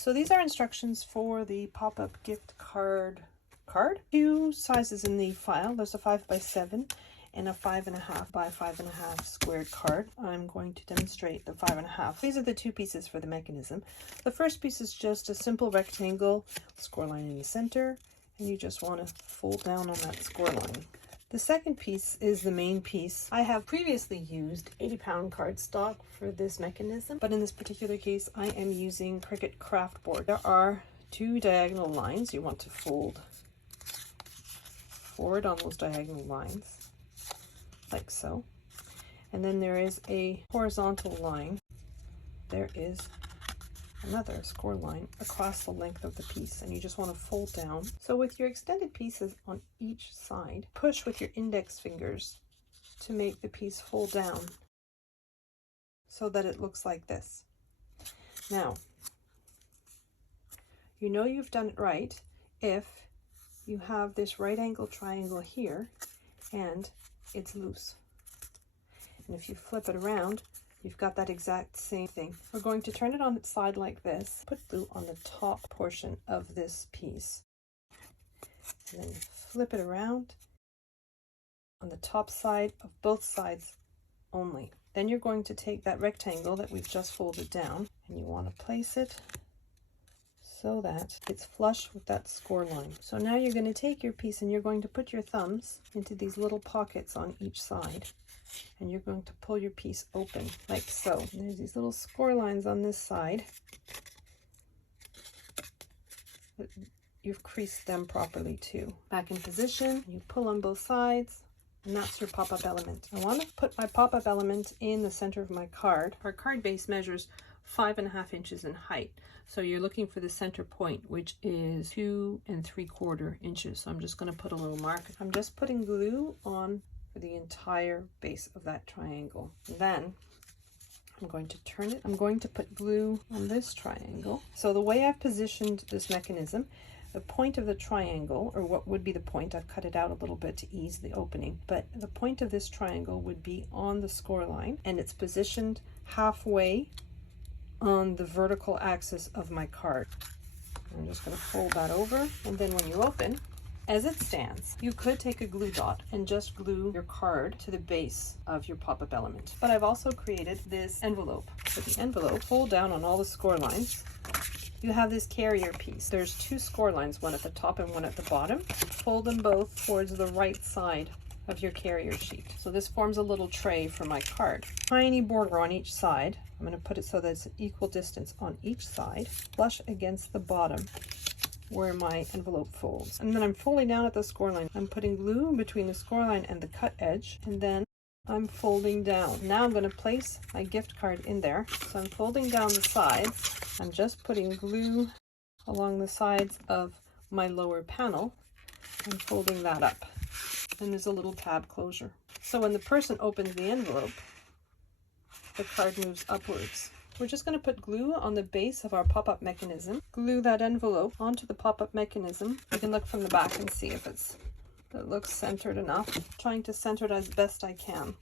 So these are instructions for the pop-up gift card. Two sizes in the file. There's a 5x7 and a 5.5 by 5.5 squared card. I'm going to demonstrate the 5.5. These are the two pieces for the mechanism. The first piece is just a simple rectangle, score line in the center, and you just want to fold down on that score line. The second piece is the main piece. I have previously used 80-pound cardstock for this mechanism, but in this particular case, I am using Cricut craft board. There are two diagonal lines you want to fold forward on those diagonal lines, like so. And then there is a horizontal line. There is another score line across the length of the piece, and you just want to fold down. So with your extended pieces on each side, push with your index fingers to make the piece fold down so that it looks like this. Now, you know you've done it right if you have this right angle triangle here and it's loose. And if you flip it around, you've got that exact same thing. We're going to turn it on its side like this. Put glue on the top portion of this piece. And then flip it around on the top side of both sides only. Then you're going to take that rectangle that we've just folded down and you want to place it so that it's flush with that score line. So now you're going to take your piece and you're going to put your thumbs into these little pockets on each side. And you're going to pull your piece open like so. And there's these little score lines on this side. You've creased them properly too. Back in position, you pull on both sides, and that's your pop-up element. I want to put my pop-up element in the center of my card. Our card base measures 5.5 inches in height. So you're looking for the center point, which is 2 3/4 inches. So I'm just going to put a little mark. I'm just putting glue on for the entire base of that triangle. And then I'm going to turn it. I'm going to put glue on this triangle. So the way I've positioned this mechanism, the point of the triangle, or what would be the point, I've cut it out a little bit to ease the opening, but the point of this triangle would be on the score line, and it's positioned halfway on the vertical axis of my card. I'm just going to fold that over, and then when you open, as it stands, you could take a glue dot and just glue your card to the base of your pop-up element. But I've also created this envelope. For the envelope, fold down on all the score lines. You have this carrier piece. There's two score lines, one at the top and one at the bottom. Fold them both towards the right side of your carrier sheet. So this forms a little tray for my card. Tiny border on each side. I'm going to put it so that it's an equal distance on each side, flush against the bottom where my envelope folds. And then I'm folding down at the score line. I'm putting glue between the score line and the cut edge, and then I'm folding down. Now I'm going to place my gift card in there. So I'm folding down the sides. I'm just putting glue along the sides of my lower panel and folding that up. And there's a little tab closure. So when the person opens the envelope, the card moves upwards. We're just going to put glue on the base of our pop-up mechanism. Glue that envelope onto the pop-up mechanism. You can look from the back and see if it looks centered enough. I'm trying to center it as best I can.